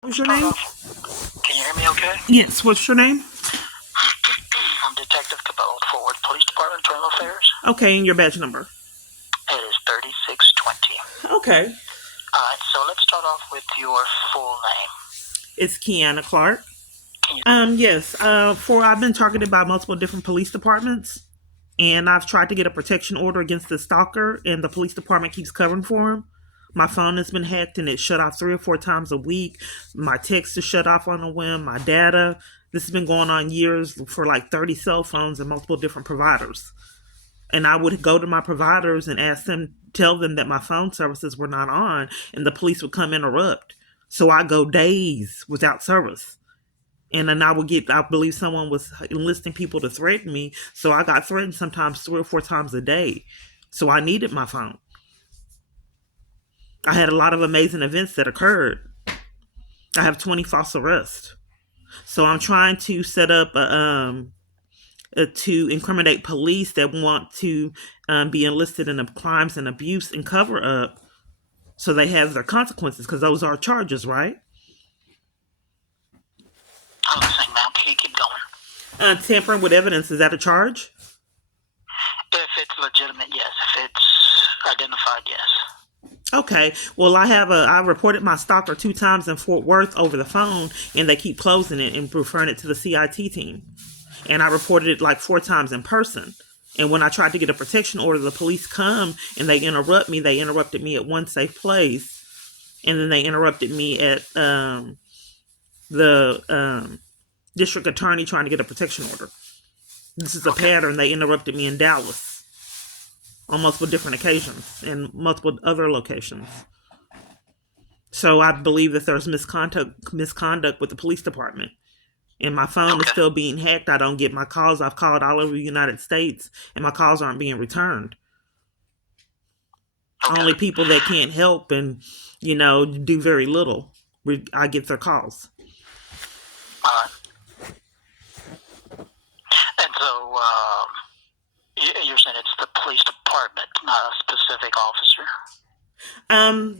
What's your name? Can you hear me okay? Yes, what's your name? I'm Detective Cabell, Forward Police Department, Internal Affairs. Okay, and your badge number. It is 3620. Okay. Alright, so let's start off with your full name. It's Kiana Clark. Can you... Yes. I've been targeted by multiple different police departments, and I've tried to get a protection order against the stalker, and the police department keeps covering for him. My phone has been hacked and it's shut off 3 or 4 times a week. My text is shut off on a whim. My data. This has been going on years for like 30 cell phones and multiple different providers. And I would go to my providers and tell them that my phone services were not on, and the police would come interrupt. So I go days without service. And then I believe someone was enlisting people to threaten me. So I got threatened sometimes 3 or 4 times a day. So I needed my phone. I had a lot of amazing events that occurred. I have 20 false arrests. So I'm trying to set up to incriminate police that want to be enlisted in crimes and abuse and cover up, so they have their consequences, because those are charges, right? I'm listening, ma'am. Can you keep going? Tampering with evidence, is that a charge? If it's legitimate, yes. If it's identified, yes. Okay. Well, I reported my stalker 2 times in Fort Worth over the phone, and they keep closing it and referring it to the CIT team. And I reported it like 4 times in person. And when I tried to get a protection order, the police come and they interrupt me. They interrupted me at one safe place, and then they interrupted me at the district attorney trying to get a protection order. This is a pattern. They interrupted me in Dallas on multiple different occasions and multiple other locations. So I believe that there's misconduct with the police department. And my phone is still being hacked. I don't get my calls. I've called all over the United States, and my calls aren't being returned. Only people that can't help and, do very little, I get their calls. And so, you're saying it's the police department, not a specific officer?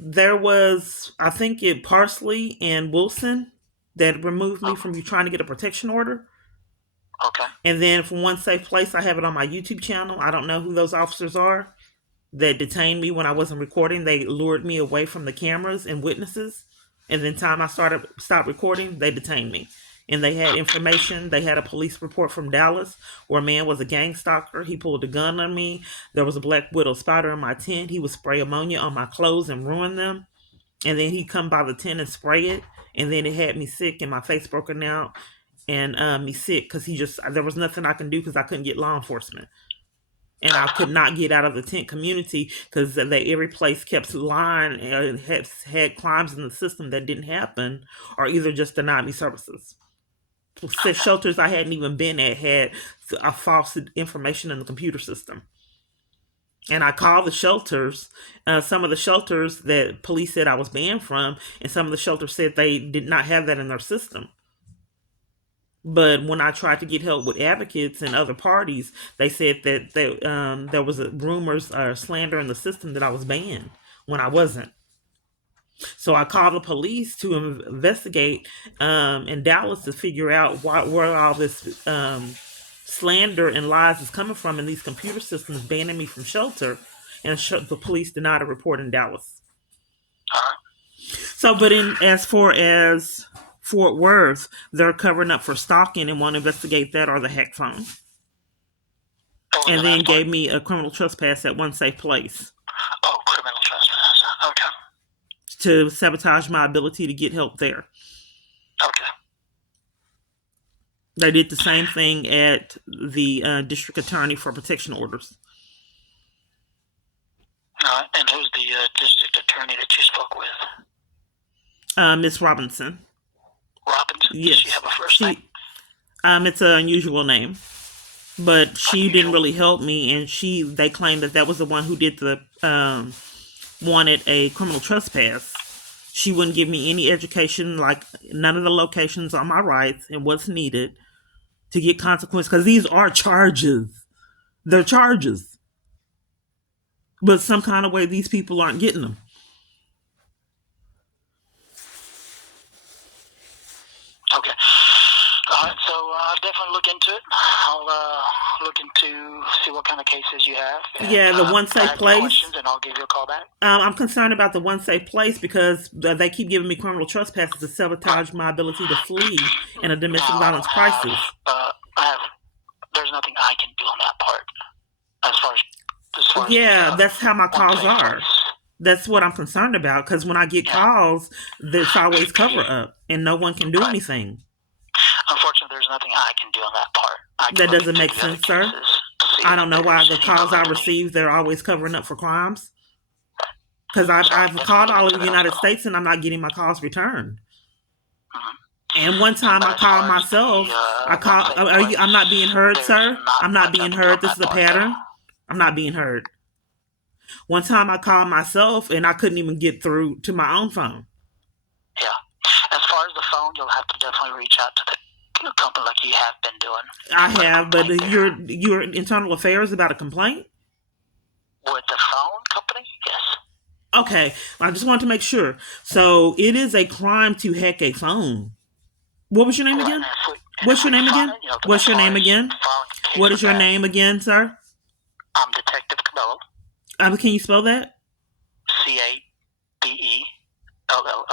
There was, I think, Parsley and Wilson that removed me from you trying to get a protection order. Okay. And then from one safe place, I have it on my YouTube channel. I don't know who those officers are that detained me when I wasn't recording. They lured me away from the cameras and witnesses. And then time I stopped recording, they detained me. And they had information. They had a police report from Dallas where a man was a gang stalker. He pulled a gun on me. There was a black widow spider in my tent. He would spray ammonia on my clothes and ruin them. And then he'd come by the tent and spray it. And then it had me sick and my face broken out and me sick because there was nothing I can do because I couldn't get law enforcement. And I could not get out of the tent community because every place kept lying and had crimes in the system that didn't happen, or either just denied me services. Shelters I hadn't even been at had a false information in the computer system. And I called the shelters, some of the shelters that police said I was banned from, and some of the shelters said they did not have that in their system. But when I tried to get help with advocates and other parties, they said that there was rumors or slander in the system that I was banned when I wasn't. So I called the police to investigate in Dallas to figure out where all this slander and lies is coming from in these computer systems banning me from shelter. And the police denied a report in Dallas. So, but as far as Fort Worth, they're covering up for stalking and want to investigate that or the hack phone. And then gave me a criminal trespass at one safe place. Oh, criminal trespass. Okay. To sabotage my ability to get help there. Okay. They did the same thing at the district attorney for protection orders. And who's the district attorney that you spoke with? Miss Robinson. Robinson? Yes. Does she have a first name? It's an unusual name. But she didn't really help me, and they claimed that was the one who did wanted a criminal trespass. She wouldn't give me any education, like none of the locations on my rights and what's needed to get consequences, because these are charges. They're charges. But some kind of way these people aren't getting them. Okay. All right, so I'll definitely look into it. I'll look into see what kind of cases you have. And, Yeah, the one I safe have place. questions, and I'll give you a call back. I'm concerned about the one safe place because they keep giving me criminal trespasses to sabotage my ability to flee in a domestic No, I violence don't have. crisis. There's nothing I can do on that part. As far as Yeah, the that's how my one calls safe are. place. That's what I'm concerned about because when I get Yeah. calls, there's always cover up and no one can do Right. anything. Unfortunately, there's nothing I can do on that part. I can That look doesn't into make the other sense, sir. cases to see I if don't know why there's the any calls I validity. receive, they're always covering up for crimes. Because So I've definitely called look all into over the that United also. States and I'm not getting my calls returned. Mhm. And one time But I as called far as myself. the I call. one safe Are you? I'm not being place, heard, there's sir. not I'm not much I being can do on heard. This that is a part, though. pattern. I'm not being heard. One time I called myself and I couldn't even get through to my own phone. Yeah. As far as the phone, you'll have to definitely reach out to the company like you have been doing. I Put a have, but complaint there. your internal affairs about a complaint. With the phone company, yes. Okay, I just wanted to make sure. So it is a crime to hack a phone. What was your name Right. again? And What's if your we name find again? it, you know, What's as your far name as again? filing a case What with is your that, name again, sir? I'm Detective Cabello. Can you spell that? CADELLO.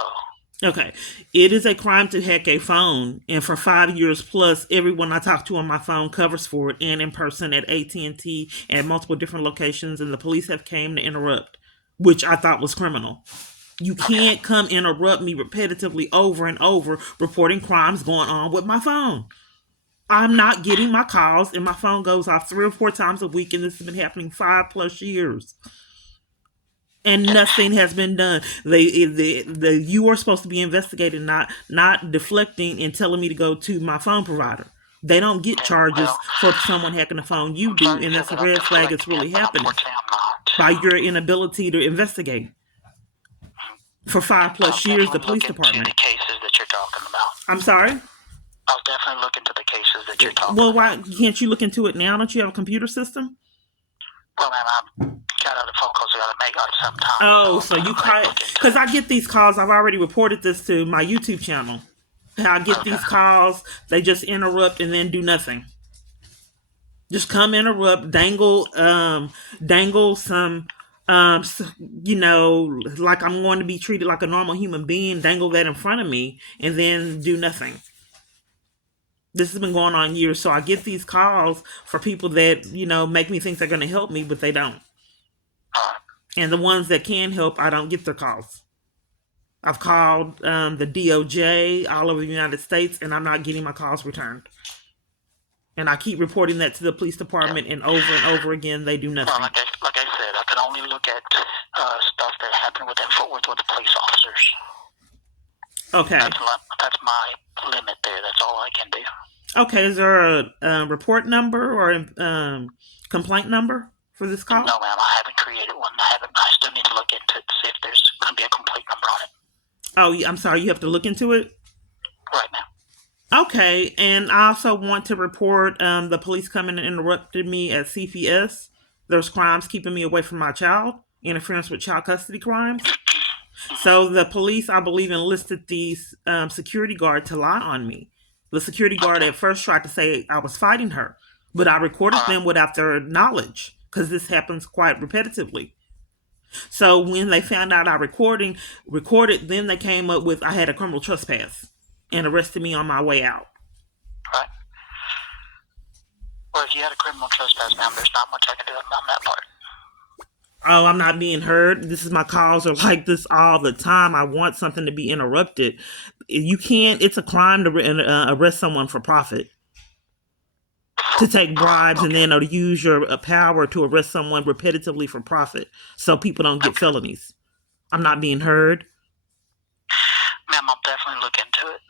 Okay. It is a crime to hack a phone, and for 5 years plus, everyone I talk to on my phone covers for it, and in person at AT&T and at multiple different locations, and the police have came to interrupt, which I thought was criminal. You can't come interrupt me repetitively over and over reporting crimes going on with my phone. I'm not getting my calls, and my phone goes off 3 or 4 times a week, and this has been happening 5+ years. And nothing has been done. You are supposed to be investigating, not deflecting and telling me to go to my phone provider. They don't get charges for someone hacking a phone. You I'm do, sorry to and say that's a that I'm red flag. It's deflecting really it, but happening unfortunately I'm by not. your inability to investigate. For 5+ years, the Definitely police look into the department. cases that you're talking about. I'm sorry. I'll definitely look into the cases that you're talking Well, about. why can't you look into it now? Don't you have a computer system? Well, ma'am, I've got other phone calls I got to make on some time. Oh, so so you I'll call look into because it. I get these calls. I've already reported this to my YouTube channel. I get Okay. these calls. They just interrupt and then do nothing. Just come interrupt, dangle some, like I'm going to be treated like a normal human being. Dangle that in front of me and then do nothing. This has been going on years, so I get these calls for people that make me think they're going to help me, but they don't. All right. And the ones that can help, I don't get their calls. I've called the DOJ all over the United States, and I'm not getting my calls returned. And I keep reporting that to the police department, and over again, they do nothing. Well, like I said, I can only look at stuff that happened with the police officers. Okay. That's my limit there. That's all I can do. Okay, is there a report number or a complaint number for this call? No, ma'am, I haven't created one. I still need to look into it to see if there's going to be a complaint number on it. Oh, I'm sorry, you have to look into it? Right now. Okay, and I also want to report the police coming and interrupted me at CPS. There's crimes keeping me away from my child, interference with child custody crimes. So the police, I believe, enlisted the security guard to lie on me. The security guard at first tried to say I was fighting her, but I recorded them without their knowledge because this happens quite repetitively. So when they found out I recorded, then they came up with I had a criminal trespass and arrested me on my way out. Right. Well, if you had a criminal trespass, ma'am, there's not much I can do on that part. Oh, I'm not being heard. This is my calls are like this all the time. I want something to be interrupted. You can't. It's a crime to arrest someone for profit. To take bribes and then to use your power to arrest someone repetitively for profit, so people don't get felonies. I'm not being heard. Ma'am, I'll definitely look into it.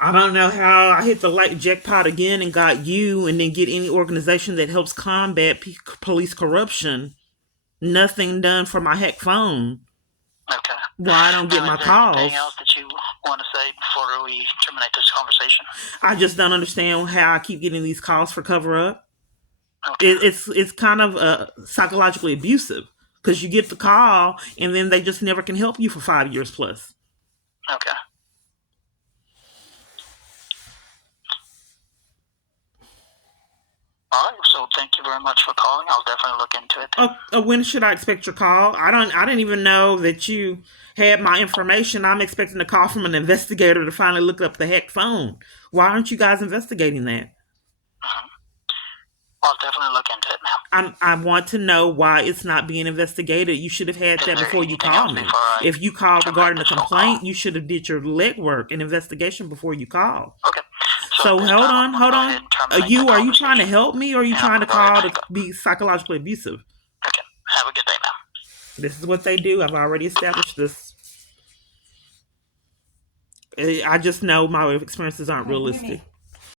I don't know how I hit the jackpot again and got you, and then get any organization that helps combat police corruption. Nothing done for my hack phone. Okay. Why I don't get my calls. Anything else that you want to say before we terminate this conversation? I just don't understand how I keep getting these calls for cover up. Okay. It's kind of psychologically abusive because you get the call and then they just never can help you for 5 years plus. Okay. you very much for calling. I'll definitely look into it. When should I expect your call? I didn't even know that you had my information. I'm expecting a call from an investigator to finally look up the heck phone. Why aren't you guys investigating that? Mhm. I'll definitely look into it, ma'am. I want to know why it's not being investigated. You should have had Is that there before you anything called else me. before I If you called terminate regarding a this phone complaint, call? you should have did your legwork and investigation before you called. Okay. So at this hold time, on, I'm hold gonna go on. ahead and terminate the Are you trying to conversation, help me, or are you and I'm trying to gonna go ahead call and to hang up. be psychologically abusive? Okay. Have a good day, ma'am. This is what they do. I've already established this. I just know my experiences aren't Okay, wait a realistic. minute.